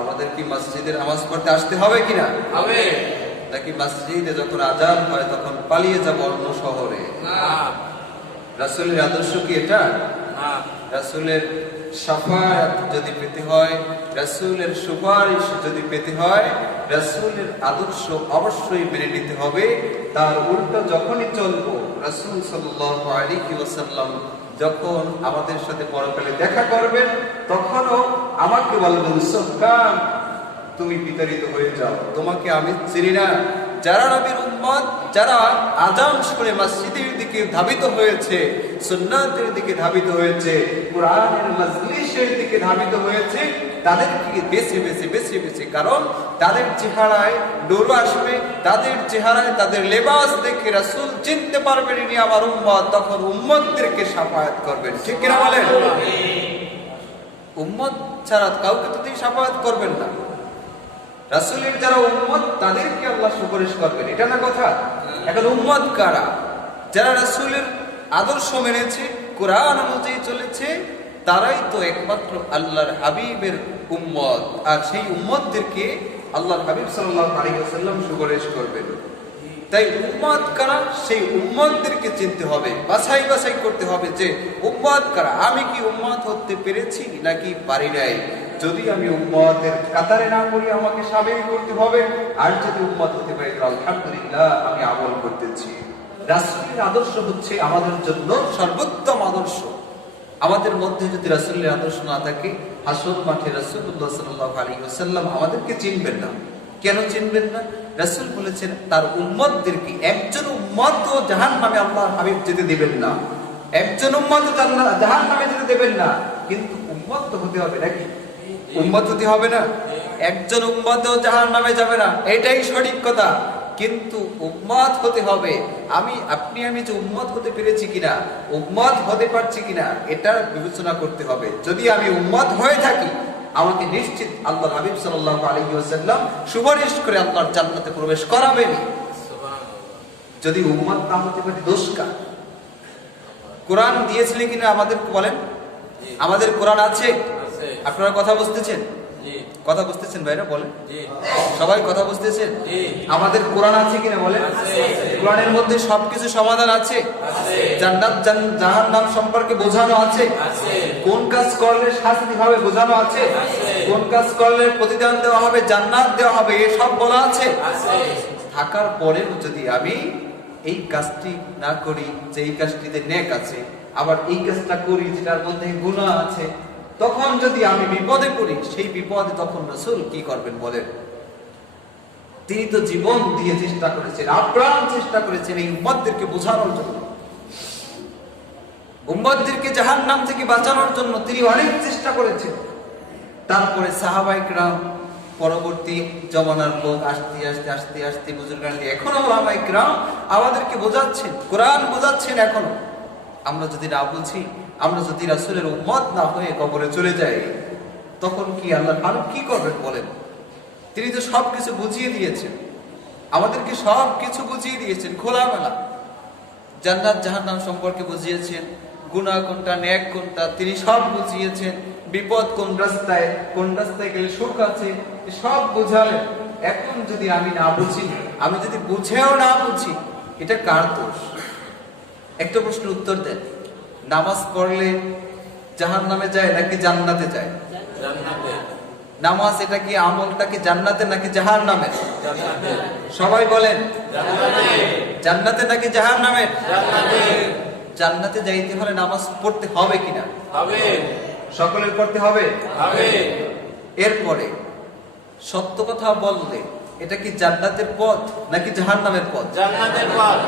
আমাদের কি মসজিদে নামাজ পড়তে আসতে হবে কিনা? হবে। নাকি মসজিদে যখন আজান হয় তখন পালিয়ে যাব অন্য শহরে? না। রাসূলের আদর্শ কি এটা? না। রাসূলের শাফায়াত যদি পেতে হয়, রাসূলের সুপারিশ যদি পেতে হয়, রাসূলের আদর্শ অবশ্যই মেনে নিতে হবে। তার উল্টো যখনই চলবো, রাসূল সাল্লাল্লাহু আলাইহি ওয়াসাল্লাম যখন আমাদের সাথে পরকালে দেখা করবেন তখনও আমাকে বলবেন, সুবহান, তুমি বিতাড়িত হয়ে যাও, তোমাকে আমি চিনি না। যারা নবীর উম্মত, যারা আযান শুনে মসজিদের দিকে ধাবিত হয়েছে, সুন্নাতের দিকে ধাবিত হয়েছে, কোরআনের মাজলিসের দিকে ধাবিত হয়েছে, তাদেরকে বেছে বেছে বেছে বেছে, কারণ তাদের চেহারায় নূর আসবে, তাদের চেহারায় তাদের লেবাস দেখে রাসূল চিনতে পারবেন ইনি আমার উম্মত, তখন উম্মতদেরকে শাফায়াত করবেন। ঠিক কিনা বলেন? উম্মত ছাড়া কাউকে তো তিনি শাফায়াত করবেন না। রাসূলের যারা উম্মত তাদেরকে আল্লাহ সুপারিশ করবেন, এটা না কথা। এখন উম্মত কারা? যারা রাসূলের আদর্শ মেনেছে, কোরআন অনুযায়ী চলেছে, তারাই তো একমাত্র আল্লাহর হাবিবের উম্মত। আর সেই উম্মতদেরকে আল্লাহর হাবিব সাল্লাল্লাহু আলাইহি ওয়াসাল্লাম সুপারিশ করবেন। তাই উম্মত কারা, সেই উম্মতদেরকে চিনতে হবে, বাছাই বাছাই করতে হবে যে উম্মত কারা। আমি কি উম্মত হতে পেরেছি নাকি পারি নাই? যদি আমি উম্মতের কাতারে না পড়ি আমাকে শামিল করতে হবে, আর যদি উম্মত হতে পারি তো আলহামদুলিল্লাহ আমি আমল করতেছি। রাসূলের আদর্শ হচ্ছে আমাদের জন্য সর্বোত্তম আদর্শ। আমাদের মধ্যে যদি রাসূলের আদর্শ না থাকে, হাসর মাঠে রাসূলুল্লাহ সাল্লাল্লাহু আলাইহি ওয়াসাল্লাম আমাদেরকে চিনবেন না। কেন চিনবেন না? রাসূল বলেছেন তার উম্মতদেরকে, একজন উম্মত জাহান্নামে আল্লাহর হাবিব যেতে দিবেন না, একজন উম্মত জাহান্নামে যেতে দেবেন না। কিন্তু উম্মত তো হতে হবে নাকি? উম্মত হতে হবে না? একজন উম্মতও জাহান্নামে যাবে না, এটাই সঠিক কথা। কিন্তু উম্মত হতে হবে। আমি যে উম্মত হতে পেরেছি কিনা, উম্মত হতে পারছি কিনা, এটা বিবেচনা করতে হবে। যদি আমি উম্মত হয়ে থাকি, আমাকে নিশ্চিত আল্লাহর হাবিব সাল্লাল্লাহু আলাইহি ওয়াসাল্লাম সুপারিশ করে আল্লাহর জান্নাতে প্রবেশ করাবেনই। যদি উম্মত না হতে পারি, দোষ কার? কোরআন দিয়েছিলেন কিনা আমাদেরকে বলেন? আমাদের কোরআন আছে? আপনারা কথা বুঝতেছেন? কথা বুঝতেছেন ভাইরা? বলেন। সবাই কথা বুঝতেছেন? আমাদের কোরআন আছে কিনা বলেন? কোরআনের মধ্যে সবকিছু সমাধান আছে। জান্নাত জাহান্নাম সম্পর্কে বোঝানো আছে। কোন কাজ করলে শাস্তি হবে বোঝানো আছে। কোন কাজ করলে প্রতিদান দেওয়া হবে, জান্নাত দেওয়া হবে, এসব বলা আছে। থাকার পরেও যদি আমি এই কাজটি না করি যে এই কাজটিতে নেক আছে, আবার এই কাজটা করি যেটার মধ্যে গুনাহ আছে, তখন যদি আমি বিপদে পড়ি, সেই বিপদে তখন রাসূল কি করবেন বলেন? তিনি তো জীবন দিয়ে চেষ্টা করেছেন, আপ্রাণ চেষ্টা করেছেন এই উম্মতদেরকে বোঝানোর জন্য, উম্মতদেরকে জাহান্নাম থেকে বাঁচানোর জন্য তিনি অনেক চেষ্টা করেছেন। তারপরে সাহাবায়ে কেরাম, পরবর্তী জমানার লোক আস্তে আস্তে আস্তে আস্তে বুজুর্গান, এখনো ওলামায়ে কেরাম আমাদেরকে বোঝাচ্ছেন, কোরআন বোঝাচ্ছেন এখনো। আমরা যদি না বুঝি, আমরা যদি রাসূলের উম্মত না হয়ে কবরে চলে যাই, তখন কি আল্লাহর হাবিব কি করবেন বলেন? তিনি তো সবকিছু বুঝিয়ে দিয়েছেন, আমাদেরকে সবকিছু বুঝিয়ে দিয়েছেন খোলামেলা। জান্নাত জাহান্নাম সম্পর্কে বুঝিয়েছেন, গুনাহ কোনটা, নেক কোনটা, তিনি সব বুঝিয়েছেন। বিপদ কোন রাস্তায়, কোন রাস্তায় গেলে সুখ আছে, সব বুঝালেন। এখন যদি আমি না বুঝি, আমি যদি বুঝেও না বুঝি, এটা কার দোষ? একটা প্রশ্নের উত্তর দেন। নামাজ পড়লে জাহান্নামে যায় নাকি জান্নাতে যায়? জান্নাতে। নামাজ এটা কি, আমলটা কি জান্নাতে নাকি জাহান্নামে? জান্নাতে। সবাই বলেন। জান্নাতে। জান্নাতে নাকি জাহান্নামে? জান্নাতে। জান্নাতে যাইতে হলে নামাজ পড়তে হবে কিনা? হবে। সকলের পড়তে হবে। হবে। এরপরে সত্য কথা বললে এটা কি জান্নাতের পথ নাকি জাহান্নামের পথ? জান্নাতের পথ।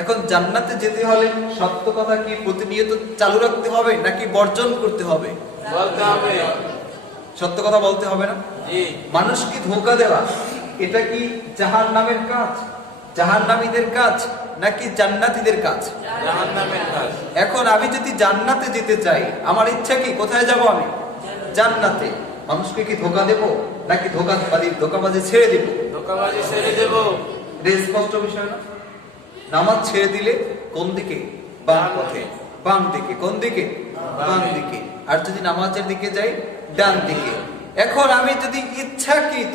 এখন জান্নাতে যেতে হলে সত্য কথা কি প্রতিনিয়ত চালু রাখতে হবে নাকি বর্জন করতে হবে? বলতে হবে। সত্য কথা বলতে হবে না? জি। মানুষকে ধোঁকা দেওয়া এটা কি জাহান্নামের কাজ, জাহান্নামীদের কাজ নাকি জান্নাতীদের কাজ? জাহান্নামের কাজ। এখন আমি যদি জান্নাতে যেতে চাই, আমার ইচ্ছা কি, কোথায় যাব আমি? জান্নাতে। মানুষকে কি ধোঁকা দেব নাকি ধোঁকাবাজি ছেড়ে দেব? ধোঁকাবাজি ছেড়ে দেব। এটা স্পষ্ট বিষয় না? নামাজ ছেড়ে দিলে কোন দিকে? বাম পথে, বাম দিকে। কোন দিকে? বাম দিকে। আর যদি নামাজের দিকে যাই, ডান দিকে। এখন আমি যদি ইচ্ছাকৃত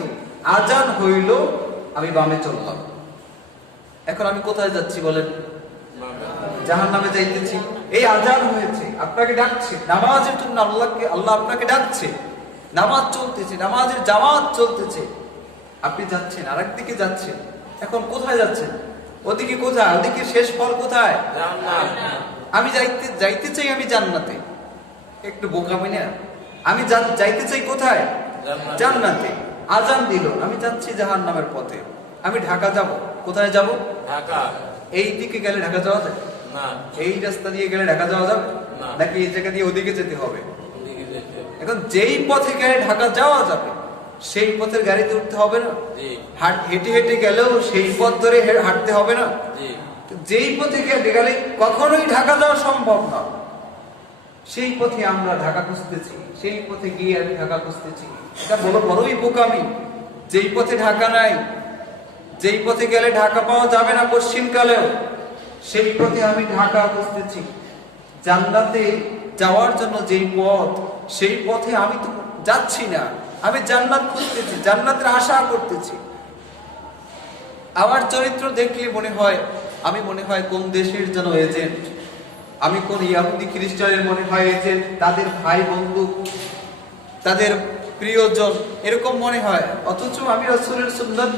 আজান হইল আমি বামে চললাম, এখন আমি কোথায় যাচ্ছি বলেন? জাহান্নামে যাইতেছি। এই আজান হয়েছে, আপনাকে ডাকছে নামাজের জন্য, আল্লাহ আপনাকে ডাকছে, নামাজ চলতেছে, নামাজের জামাত চলতেছে, আপনি যাচ্ছেন আরেক দিকে যাচ্ছেন। এখন কোথায় যাচ্ছেন? ওদিকে কোথায়? ওদিকে শেষ ফল কোথায়? জান্নাত। আমি যাইতে চাই আমি জান্নাতে। একটু বোকামি না? আমি যাইতে চাই কোথায়? জান্নাতে। আজান দিল, আমি যাচ্ছি জাহান্নামের পথে। আমি ঢাকা যাব, কোথায় যাব? ঢাকা। এই দিকে গেলে ঢাকা যাওয়া যায়? না। এই রাস্তা দিয়ে গেলে ঢাকা যাওয়া যাবে না। নাকি এই জায়গা দিয়ে ওদিকে যেতে হবে? ওদিকে যেতে। এখন যেই পথে গেলে ঢাকা যাওয়া যাবে সেই পথের গাড়িতে উঠতে হবে না? জি। হেঁটে হেঁটে গেলেও সেই পথ ধরে হাঁটতে হবে না? জি। যেই পথে গেলে কখনোই ঢাকা যাওয়া সম্ভব না, সেই পথে আমরা ঢাকা খুঁজতেছি, সেই পথে গিয়ে আমি ঢাকা খুঁজতেছি। এটা বড়ই বোকামি। যেই পথে ঢাকা নাই, যেই পথে গেলে ঢাকা পাওয়া যাবে না পশ্চিমকালেও, সেই পথে আমি ঢাকা খুঁজতেছি। জান্নাতে যাওয়ার জন্য যেই পথ, সেই পথে আমি তো যাচ্ছি না, আমি জান্নাত খুঁজতেছি, জান্নাতের আশা করতেছি। আমার চরিত্র দেখলে আমি মনে হয় কোন দেশের যেন এজেন্ট, আমি কোন ইহুদি খ্রিস্টানের মনে হয় এজেন্ট, তাদের ভাই বন্ধু, তাদের প্রিয়জন, এরকম মনে হয়। অথচ আমি রাসূলের সুন্নাত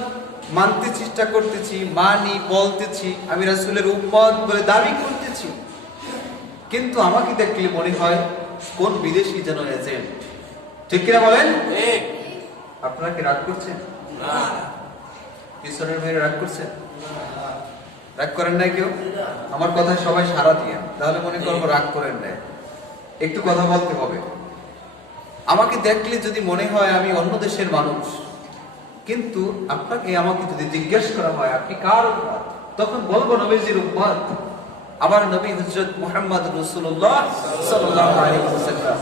মানতে চেষ্টা করতেছি, মানি, বলতেছি, আমি রাসূলের উম্মত বলে দাবি করতেছি, কিন্তু আমাকে দেখলে মনে হয় কোন বিদেশি যেন এজেন্ট। ঠিক কিনা বলেন? ঠিক। আপনারা কি রাগ করছেন? না। পিছনের ভাইরা রাগ করছেন? রাগ করেন নাই কেউ? আমার কথায় সবাই সাড়া দিয়ে, তাহলে মনে করবো রাগ করেন নাই। একটু কথা বলতে হবে। আমাকে দেখলে যদি মনে হয় আমি অন্য দেশের মানুষ, কিন্তু আমাকে যদি জিজ্ঞেস করা হয় আপনি কার উম্মত, তখন বলবো নবীজির উম্মত। আমার নবী হযরত মুহাম্মদ রাসূলুল্লাহ সাল্লাল্লাহু আলাইহি ওয়াসাল্লাম।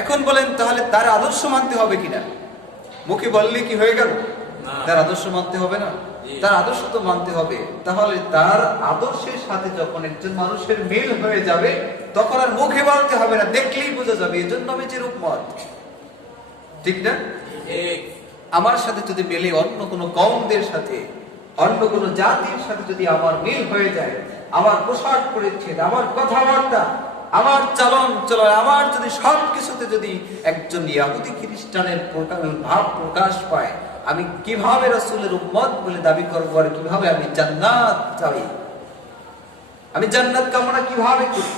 এখন বলেন তাহলে তার আদর্শ মানতে হবে কিনা? মুখে বললে কি হয়ে গেল? তার আদর্শ মানতে হবে না? তার আদর্শ তো মানতে হবে। তাহলে তার আদর্শের সাথে যখন একজন মানুষের মিল হয়ে যাবে, তখন আর মুখে বলতে হবে না, দেখলেই বোঝা যাবে এজন্য নবীজির উম্মত। ঠিক না? ঠিক। আমার সাথে যদি মিলে অন্য কোনো কওমদের সাথে, অন্য কোনো জাতির সাথে যদি আমার মিল হয়ে যায়, আমার পোশাক পরিচ্ছদ, আমার কথাবার্তা, আমার চালন চলন, আমার যদি সবকিছুতে যদি একজন ইহুদি খ্রিস্টানের ভাব প্রকাশ পায়, আমি কিভাবে রাসূলের উম্মত বলে দাবি করবো? আর কিভাবে আমি জান্নাত চাই, আমি জান্নাত কামনা কিভাবে করি?